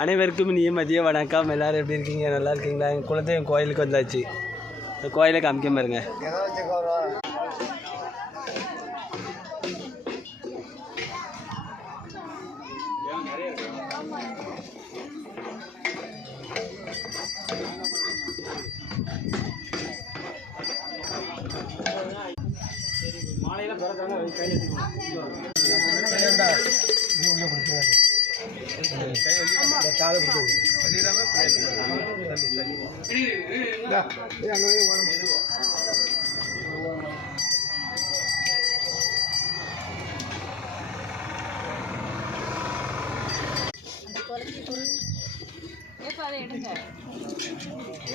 அனைவருக்கும் இனிய மதிய வணக்கம். எல்லோரும் எப்படி இருக்கீங்க? நல்லா இருக்கீங்களா? எங்கள் குலதெய்வம் கோயிலுக்கு வந்தாச்சு. இந்த கோயிலை காமிக்க பாருங்க. மாலையில் பிறக்காங்க கையில்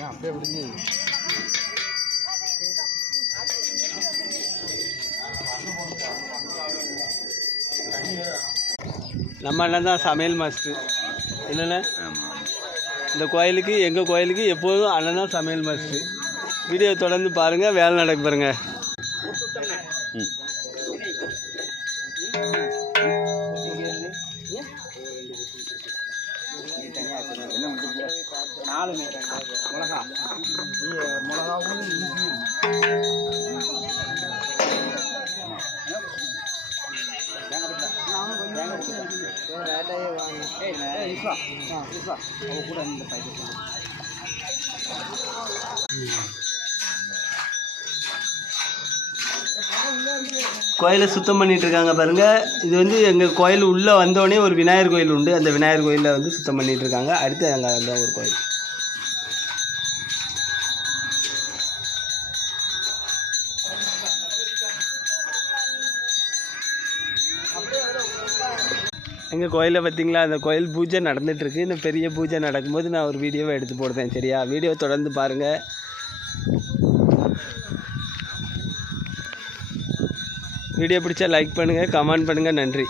அப்படியே விடுங்க. நம்ம அண்ணன் தான் சமையல் மாஸ்டர் இல்லைண்ணே. இந்த கோயிலுக்கு எங்கள் கோயிலுக்கு எப்போதும் அண்ணன் தான் சமையல் மாஸ்டர். வீடியோ தொடர்ந்து பாருங்கள், வேலை நடக்க பாருங்க. கோயிலை சுத்தம் பண்ணிட்டு இருக்காங்க பாருங்க. இது வந்து எங்கள் கோயில் உள்ளே வந்தோடனே ஒரு விநாயகர் கோயில் உண்டு. அந்த விநாயகர் கோயிலில் வந்து சுத்தம் பண்ணிட்டு இருக்காங்க. அடுத்து அங்கே அந்த ஒரு கோயில். எங்கள் கோயிலை பார்த்தீங்களா? அந்த கோயில் பூஜை நடந்துகிட்ருக்கு. இந்த பெரிய பூஜை நடக்கும்போது நான் ஒரு வீடியோவை எடுத்து போடுறேன். சரியா? வீடியோ தொடர்ந்து பாருங்கள். வீடியோ பிடிச்சா லைக் பண்ணுங்கள், கமெண்ட் பண்ணுங்கள். நன்றி.